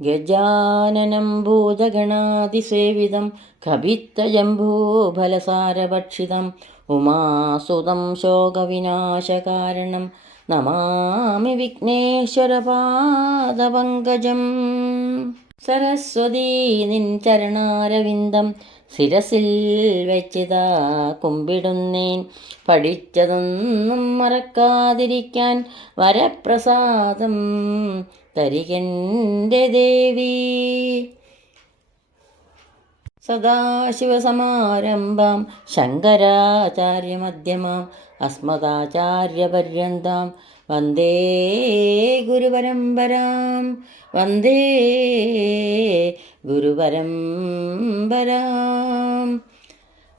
ഗജാനനം ഭൂതഗണാതിസേവിതം കപിത്തജംബൂഫലസാരഭക്ഷിതം ഉമാസുതം ശോകവിനാശകാരണം നമാമി വിഘ്നേശ്വരപാദപങ്കജം. സരസ്വതീ നിൻ ചരണാരവിന്ദം ശിരസിൽ വെച്ചിതാ കുമ്പിടുന്നേൻ. പഠിച്ചതൊന്നും മറക്കാതിരിക്കാൻ വരപ്രസാദം തരികെൻ്റെ ദേവി. സദാശിവസമാരംഭാം ശങ്കരാചാര്യമധ്യമാം അസ്മദാചാര്യപര്യന്താം വന്ദേ ഗുരുപരമ്പരാം. വന്ദേ ഗുരുപരമ്പരാം.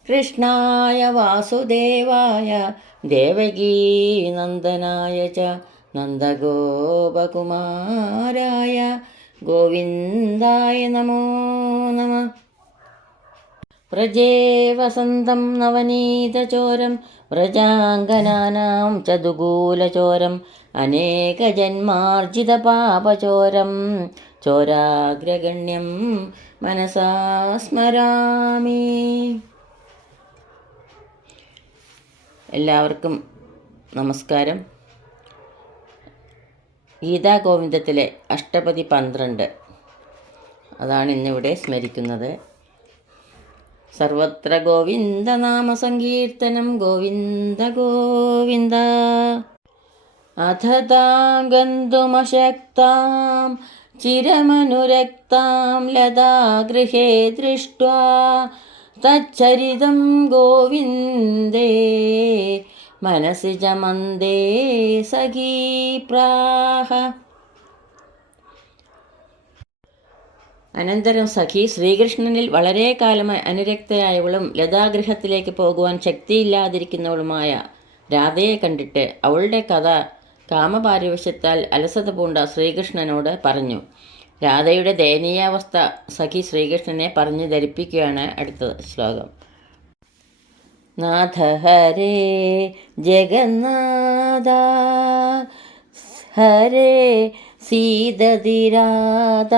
കൃഷ്ണായ വാസുദേവായ ദേവകീനന്ദനായ ച നന്ദഗോപകുമാരായ ഗോവിന്ദായ നമോ നമഃ. വ്രജേ വസന്തം നവനീതചോരം വ്രജാംഗനാനാം ചതുകൂലചോരം അനേകജന്മാർജിതപാപചോരം ചോരാഗ്രഗണ്യം മനസാ സ്മരാമി. എല്ലാവർക്കും നമസ്കാരം. ഗീതാഗോവിന്ദത്തിലെ അഷ്ടപതി 12 അതാണ് ഇന്നിവിടെ സ്മരിക്കുന്നത്. സർവത്ര ഗോവിന്ദനാമസങ്കീർത്തനം ഗോവിന്ദ ഗോവിന്ദ. അഥ താം ഗന്തുമശക്താം ചിരമനുരക്താം ലതാഗൃഹേ ദൃഷ്ട്വാ തച്ചരിതം ഗോവിന്ദേ മനസി ച മന്ദേ സഖീ പ്രാഹ. അനന്തരം സഖി ശ്രീകൃഷ്ണനിൽ വളരെ കാലമായി അനുരക്തയായവളും ലതാഗൃഹത്തിലേക്ക് പോകുവാൻ ശക്തിയില്ലാതിരിക്കുന്നവളുമായ രാധയെ കണ്ടിട്ട് അവളുടെ കഥ കാമപാരിവശ്യത്താൽ അലസത പൂണ്ട ശ്രീകൃഷ്ണനോട് പറഞ്ഞു. രാധയുടെ ദയനീയാവസ്ഥ സഖി ശ്രീകൃഷ്ണനെ പറഞ്ഞു ധരിപ്പിക്കുകയാണ് അടുത്ത ശ്ലോകം. നാഥ ഹരേ ജഗന്നാഥ ഹരേ സീതതിരാധ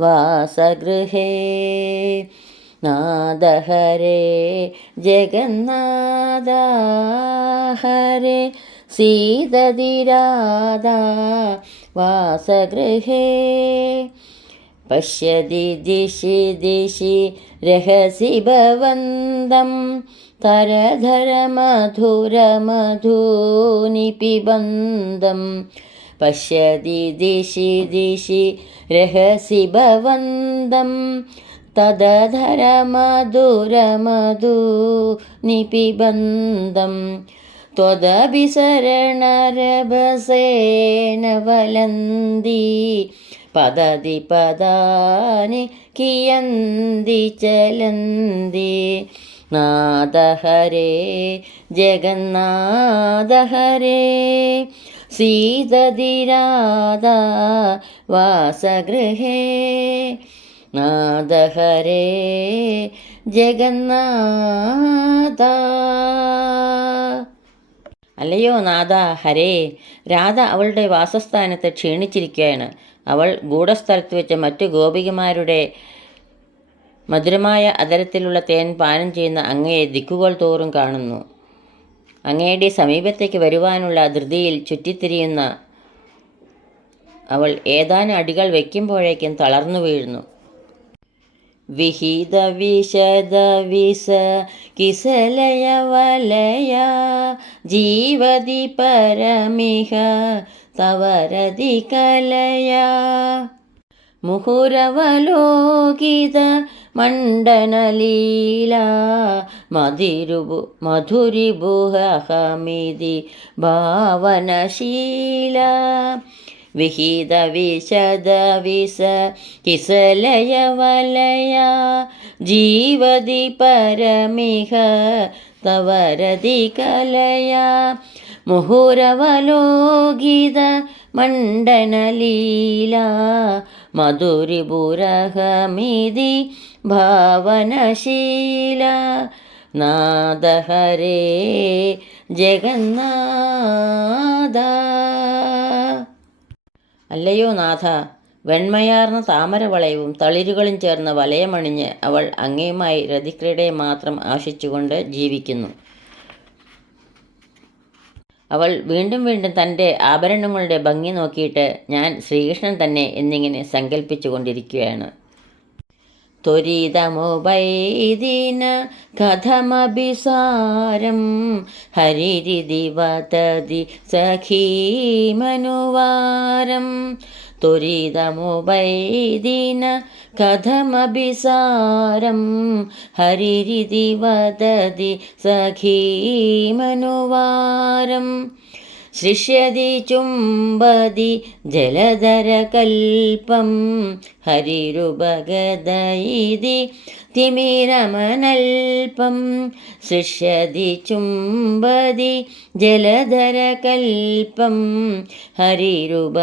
വാസഗൃഹേ. നാഥ ഹരേ ജഗന്നാഥ ഹരേ സീതതിരാധ വാസഗൃഹേ. പശ്യതി ദിശി ദിശി രഹസി ഭവന്തം തരധര മധുര മധൂനി പിബന്ധം. പശ്യതി ദിശി ദിശി രഹസി ഭവന്തം തദധര മധുര മധൂനി പിബന്ധം. ത്വദഭിസരണരഭസേന വലന്തി പദതി പദാനി കിയന്തി ചലന്തി. നാഥ ഹരേ ജഗന്നാഥ ഹരേ സീതതിരാധ വാസഗൃഹേ. നാഥ ഹരേ ജഗന്നാഥ. അല്ലയോ നാഥ ഹരേ, രാധ അവളുടെ വാസസ്ഥാനത്ത് ക്ഷീണിച്ചിരിക്കുകയാണ്. അവൾ ഗൂഢസ്ഥലത്ത് വെച്ച് മറ്റു ഗോപികമാരുടെ മധുരമായ അതരത്തിലുള്ള തേൻ പാനം ചെയ്യുന്ന അങ്ങയെ ദിക്കുകൾ തോറും കാണുന്നു. അങ്ങയുടെ സമീപത്തേക്ക് വരുവാനുള്ള ധൃതിയിൽ ചുറ്റിത്തിരിയുന്ന അവൾ ഏതാനും അടികൾ വയ്ക്കുമ്പോഴേക്കും തളർന്നു വീഴുന്നു. വിഹിത വിശദ വിസ കിസലയ വലയ ജീവതി പരമിഹ തവരതി കലയ. മുഹുരവലോകിത മണ്ഡനലീല മധുരിബുഹമിതി ഭാവനശീല. വിഹിത വിശദ വിസ കിസലയ വലയ ജീവതി പരമിഹ തവരതി കലയ. മുഹുരവലോകിത മണ്ഡനലീല മധുരിപുരഹമിതി ഭാവനശീല. നാഥ ഹരേ ജഗന്നാഥ. അല്ലയോ നാഥ, വെണ്മയാർന്ന താമരവളയവും തളിരുകളും ചേർന്ന വലയമണിഞ്ഞ് അവൾ അങ്ങയുമായി രതിക്രീഡയെ മാത്രം ആശിച്ചുകൊണ്ട് ജീവിക്കുന്നു. അവൾ വീണ്ടും വീണ്ടും തൻ്റെ ആഭരണങ്ങളുടെ ഭംഗി നോക്കിയിട്ട് ഞാൻ ശ്രീകൃഷ്ണൻ തന്നെ എന്നിങ്ങനെ സങ്കല്പിച്ചു കൊണ്ടിരിക്കുകയാണ്. ത്വരിതമുപൈദിന കഥമഭിസാരം ഹരിരിതി വദതി സഖീമനുവാരം. ത്വരിതമുപൈദിന കഥമഭിസാരം ഹരിരിതി വദതി സഖീമനുവാരം. സൃഷ്യതി ചുംബതി ജലധരകൽപം ഹരിരുപഗതയിതി തിമിരമനൽപം. സൃഷ്യതി ചുംബതി ജലധരകൽപം ഹരിരുപഗതയിതി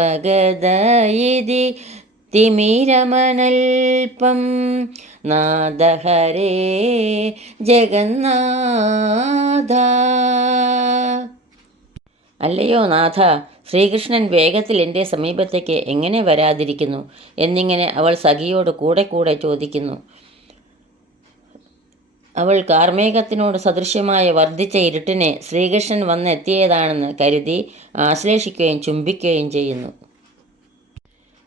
തിമിരമനൽപം. നാദഹരേ ജഗന്നാഥ. അല്ലയോ നാഥ, ശ്രീകൃഷ്ണൻ വേഗത്തിൽ എൻ്റെ സമീപത്തേക്ക് എങ്ങനെ വരാതിരിക്കുന്നു എന്നിങ്ങനെ അവൾ സഖിയോട് കൂടെ കൂടെ ചോദിക്കുന്നു. അവൾ കാർമേഘത്തിനോട് സദൃശ്യമായ വർദ്ധിച്ച ഇരുട്ടിനെ ശ്രീകൃഷ്ണൻ വന്നെത്തിയതാണെന്ന് കരുതി ആശ്ലേഷിക്കുകയും ചുംബിക്കുകയും ചെയ്യുന്നു.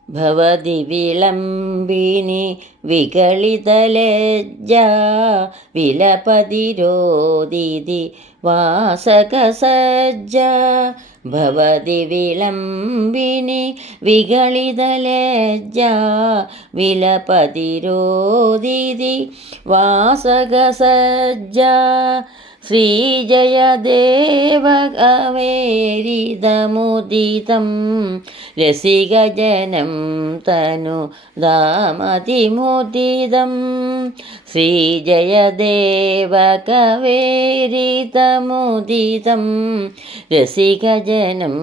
ഭവതി വിളംബിനി വികളിതലജ്ജാ വിലപതിരോദിതി വാസകസജ്ജാ. ഭവതി വിളംബിനി വികളിതലജ്ജാ വിലപതിരോദിതി വാസകസജ്ജാ. ശ്രീജയദേവകവേരിതമുദിതം രസികജനം തനു ദാമതിമുദിതം. ശ്രീജയദേവകവേരിതമുദിതം രസികജനം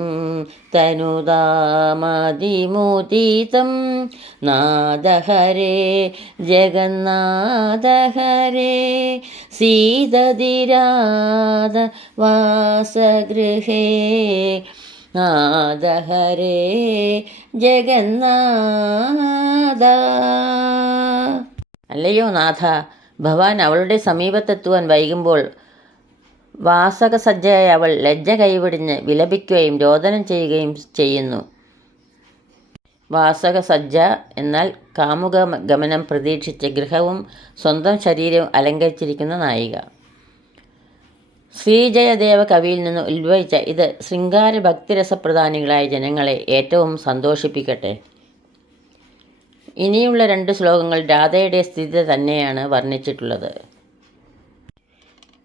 തനുദാമതിമുദിതം. നാദഹരേ ജഗന്നാഥഹരേ സീതതിരാധ വാസഗൃഹേ. നാദഹരേ ജഗന്നാഥ. അല്ലയോ നാഥ, ഭവാൻ അവളുടെ സമീപത്തെത്തുവാൻ വൈകുമ്പോൾ വാസകസജ്ജയായ അവൾ ലജ്ജ കൈവിടിഞ്ഞ് വിലപിക്കുകയും രോദനം ചെയ്യുകയും ചെയ്യുന്നു. വാസകസജ്ജ എന്നാൽ കാമുക ഗമനം പ്രതീക്ഷിച്ച് ഗൃഹവും സ്വന്തം ശരീരവും അലങ്കരിച്ചിരിക്കുന്ന നായിക. ശ്രീജയദേവ കവിയിൽ നിന്ന് ഉത്ഭവിച്ച ഇത് ശൃംഗാര ഭക്തിരസപ്രധാനികളായ ജനങ്ങളെ ഏറ്റവും സന്തോഷിപ്പിക്കട്ടെ. ഇനിയുള്ള 2 ശ്ലോകങ്ങൾ രാധയുടെ സ്ഥിതി തന്നെയാണ് വർണ്ണിച്ചിട്ടുള്ളത്.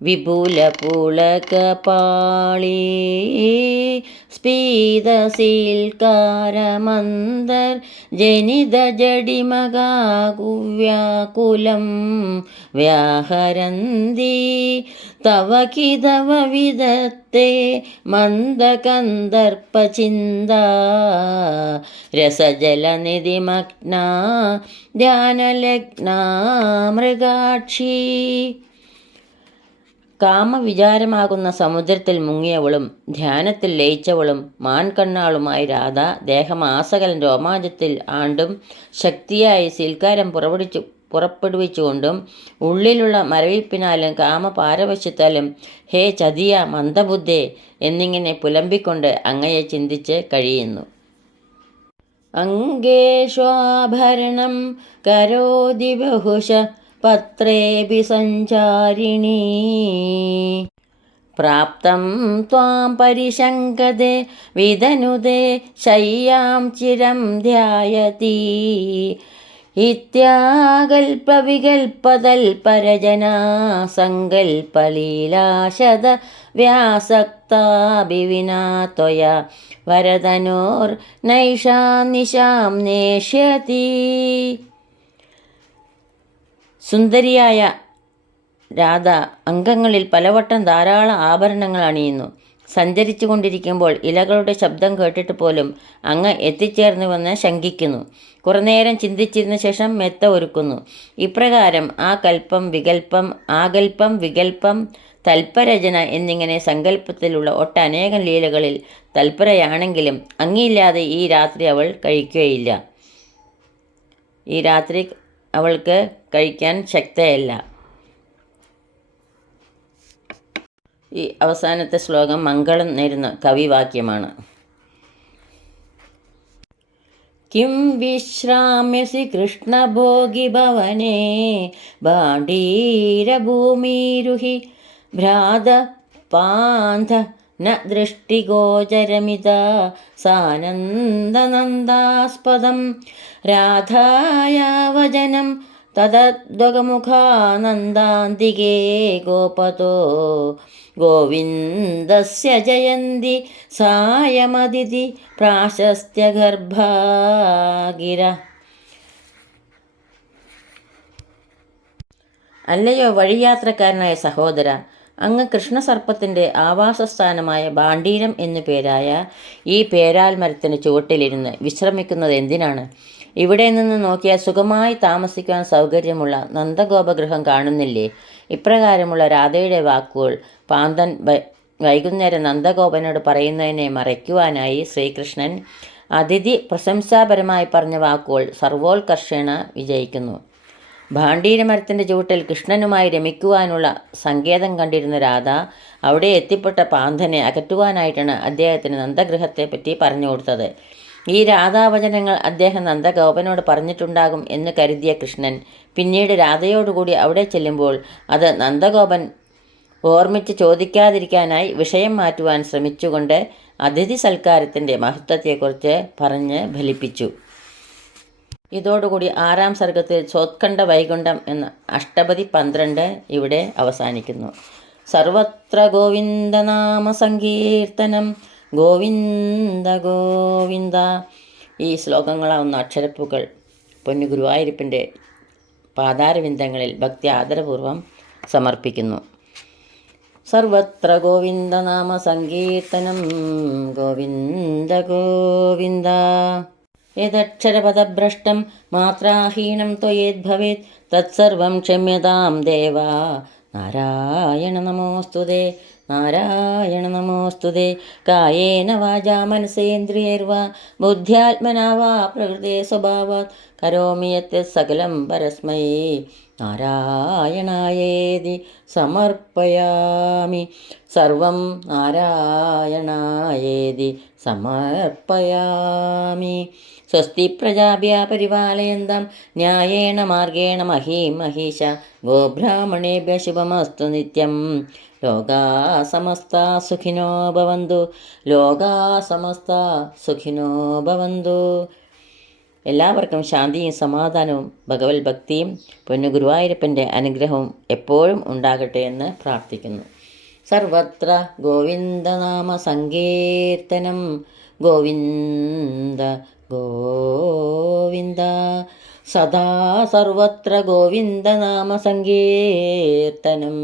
വിപുലപുളകപാളീ സ്ഫീതശീൽക്കാരമന്തർ ജനിതജഡിമകാകുവ്യാകുലം വ്യാഹരന്തി തവ കിതവ വിദത്തെ മന്ദകന്ദർപ്പചിന്താ രസജലനിധിമഗ്നാ ധ്യാനലഗ്നാ മൃഗാക്ഷി. കാമവിചാരമാകുന്ന സമുദ്രത്തിൽ മുങ്ങിയവളും ധ്യാനത്തിൽ ലയിച്ചവളും മാൻകണ്ണാളുമായി രാധ ദേഹമാസകലം രോമാഞ്ചത്തിൽ ആണ്ടും ശക്തിയായി സീൽക്കാരം പുറപ്പെടുവിച്ചുകൊണ്ടും ഉള്ളിലുള്ള മരവിപ്പിനാലും കാമപാരവശ്യത്താലും ഹേ ചതിയ മന്ദബുദ്ധേ എന്നിങ്ങനെ പുലമ്പിക്കൊണ്ട് അങ്ങയെ ചിന്തിച്ച് കഴിയുന്നു. അംഗേഷ്വാഭരണം കരോതി ബഹുശ പത്രേഭി സഞ്ചാരിണീ പ്രാപ്തം ത്വാം പരിശങ്കദേ വിദനുദേ ശയ്യാം ചിരം ധ്യായതി ഇത്യാകൽപവികൽപതൽപരജനാ സങ്കൽപലീലാശത വ്യാസക്താഭിവിനാ ത്വയാ വരദനോർ നൈഷാം നിശാം നേഷ്യതി. സുന്ദരിയായ രാധ അംഗങ്ങളിൽ പലവട്ടം ധാരാളം ആഭരണങ്ങൾ അണിയുന്നു. സഞ്ചരിച്ചു കൊണ്ടിരിക്കുമ്പോൾ ഇലകളുടെ ശബ്ദം കേട്ടിട്ട് പോലും അങ്ങ് എത്തിച്ചേർന്നുവെന്ന് ശങ്കിക്കുന്നു. കുറേനേരം ചിന്തിച്ചിരുന്ന ശേഷം മെത്ത ഒരുക്കുന്നു. ഇപ്രകാരം ആകൽപ്പം വികൽപ്പം തൽപരചന എന്നിങ്ങനെ സങ്കല്പത്തിലുള്ള ഒട്ടനേകം ലീലകളിൽ തൽപരയാണെങ്കിലും അങ്ങില്ലാതെ ഈ രാത്രി അവൾ കഴിക്കുകയില്ല. ഈ രാത്രി അവൾക്ക് കഴിക്കാൻ ശക്തയല്ല. ഈ അവസാനത്തെ ശ്ലോകം മംഗളം നേരുന്ന കവിവാക്യമാണ്. കിം വിശ്രാമ്യസി കൃഷ്ണഭോഗിഭവനേ ഭാണ്ഡീരഭൂമിരുഹി ഭ്രാത പാന്ത ന ദൃഷ്ടിഗോചരമിത സാനന്ദനന്ദാസ്പദം രാധായ വചനം തദദ്വകമുഖാനന്ദാന്തികേ ഗോപതോ ഗോവിന്ദസ്യ ജയന്തി സായമതിഥി പ്രാശസ്ത്യഗർഭാഗിര. അല്ലയോ വഴിയാത്രക്കാരനായ സഹോദര, അങ്ങ് കൃഷ്ണസർപ്പത്തിൻ്റെ ആവാസസ്ഥാനമായ ഭാണ്ഡീരം എന്നു പേരായ ഈ പേരാൽ മരത്തിന് ചുവട്ടിലിരുന്ന് വിശ്രമിക്കുന്നത് എന്തിനാണ്? ഇവിടെ നിന്ന് നോക്കിയാൽ സുഖമായി താമസിക്കുവാൻ സൗകര്യമുള്ള നന്ദഗോപഗൃഹം കാണുന്നില്ലേ? ഇപ്രകാരമുള്ള രാധയുടെ വാക്കുകൾ പാന്തൻ വൈകുന്നേരം നന്ദഗോപനോട് പറയുന്നതിനെ മറയ്ക്കുവാനായി ശ്രീകൃഷ്ണൻ അതിഥി പ്രശംസാപരമായി പറഞ്ഞ വാക്കുകൾ സർവോത്കർഷേണ വിജയിക്കുന്നു. ഭാണ്ഡീരമരത്തിൻ്റെ ചുവട്ടിൽ കൃഷ്ണനുമായി രമിക്കുവാനുള്ള സങ്കേതം കണ്ടിരുന്ന രാധ അവിടെ എത്തിപ്പെട്ട പാന്തനെ അകറ്റുവാനായിട്ടാണ് അദ്ദേഹത്തിന് നന്ദഗൃഹത്തെപ്പറ്റി പറഞ്ഞു കൊടുത്തത്. ഈ രാധാവചനങ്ങൾ അദ്ദേഹം നന്ദഗോപനോട് പറഞ്ഞിട്ടുണ്ടാകും എന്ന് കരുതിയ കൃഷ്ണൻ പിന്നീട് രാധയോടുകൂടി അവിടെ ചെല്ലുമ്പോൾ അത് നന്ദഗോപൻ ഓർമ്മിച്ച് ചോദിക്കാതിരിക്കാനായി വിഷയം മാറ്റുവാൻ ശ്രമിച്ചുകൊണ്ട് അതിഥി സൽക്കാരത്തിൻ്റെ മഹത്വത്തെക്കുറിച്ച് പറഞ്ഞ് ഫലിപ്പിച്ചു. ഇതോടുകൂടി 6-ാം സർഗത്തിൽ സോത്കണ്ഠ വൈകുണ്ഠം എന്ന അഷ്ടപതി 12 ഇവിടെ അവസാനിക്കുന്നു. സർവത്ര ഗോവിന്ദനാമ സങ്കീർത്തനം ഗോവിന്ദ ഗോവിന്ദ. ഈ ശ്ലോകങ്ങളാവുന്ന അക്ഷരപ്പൂക്കൾ പൊന്നു ഗുരുവായൂരപ്പൻ്റെ പാതാരവിന്ദങ്ങളിൽ ഭക്തി ആദരപൂർവം സമർപ്പിക്കുന്നു. സർവത്ര ഗോവിന്ദനാമ സങ്കീർത്തനം ഗോവിന്ദ ഗോവിന്ദ. യദക്ഷരപദഭ്രഷ്ടം മാത്രാഹീനം ത്വയേദ്ഭവേത് തത്സർവം ക്ഷമ്യതാം ദേവ നാരായണ നമോസ്തുതേ നാരായണ നമോസ്തുതേ. കായേന വാചാ മനസേന്ദ്രിയൈർവാ ബുദ്ധ്യാത്മനാ വാ പ്രകൃതേ സ്വഭാവാത് കരോമി യത് സകലം പരസ്മൈ നാരായണായേതി സമർപ്പയാമി. സർവം നാരായണായേതി സമർപ്പയാമി. സ്വസ്തി പ്രജാഭ്യ പരിപാലയന്താം ന്യായേണ മാർഗേണ മഹീം മഹീശ ഗോബ്രാഹ്മണേഭ്യ ശുഭമസ്തു നിത്യം. ലോകാ സമസ്താ സുഖിനോ ഭവന്തു ലോകാ സമസ്താ സുഖിനോ ഭവന്തു. എല്ലാവർക്കും ശാന്തിയും സമാധാനവും ഭഗവത് ഭക്തിയും പൊന്നു ഗുരുവായൂരപ്പൻ്റെ അനുഗ്രഹവും എപ്പോഴും ഉണ്ടാകട്ടെ എന്ന് പ്രാർത്ഥിക്കുന്നു. സർവത്ര ഗോവിന്ദനാമ സങ്കീർത്തനം ഗോവിന്ദ ഗോവിന്ദ. സദാ സർവത്ര ഗോവിന്ദനാമ സങ്കീർത്തനം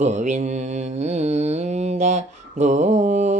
ഗോവിന്ദ ഗോവിന്ദ.